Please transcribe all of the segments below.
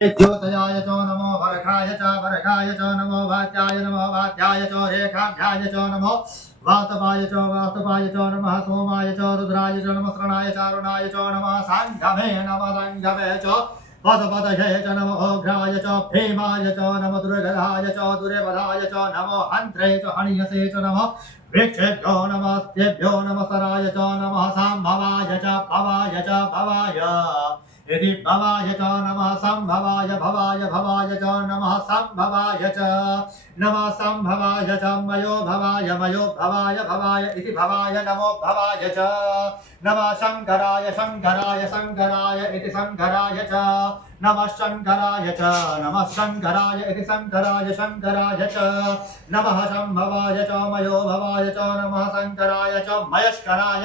ज्योतयाय च नमो वर्खाय च नमो वात्याय च रेखाभ्याय च नमो वातवाय च नमः सोमाय च रुद्राय च नमः श्रणाय च अरुणाय च नमः साङ्गमे नमः साङ्गमे च पदपदये च नमो ओघ्राय च भीमाय च नमो दुर्गधाय च दुर्बधाय च नमो हन्त्रे च हणियसे च नमः वृक्षेभ्यो नमस्तेभ्यो नमस्तराय च नमः साम्भवाय च भवाय इति भवाय च नमः संभवाय भवाय च नमः संभवाय च नमः संभवाय च मयो भवाय इति भवाय नमो भवाय च नमः शङ्कराय इति शङ्कराय च नमः शङ्कराय इति शङ्कराय च नमः शम्भवाय च मयो भवाय च नमः शङ्कराय च मयस्कराय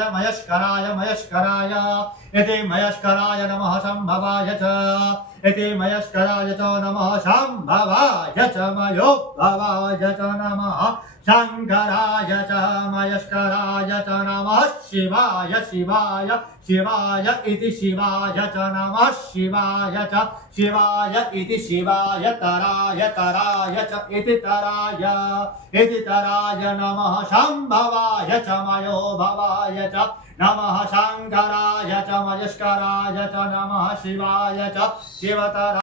इति मयस्कराय नमः शम्भवाय च इति मयस्कराय च नमः शम्भवाय च मयो भवाय च नमः शङ्कराय च मयस्कराय च नमः शिवाय इति शिवाय च नमः शिवाय इति शिवाय तराय च इति तराय नमः शम्भवाय च मयो भवाय च नमः शङ्कराय च मयस्कराय च नमः शिवाय च शिवतराय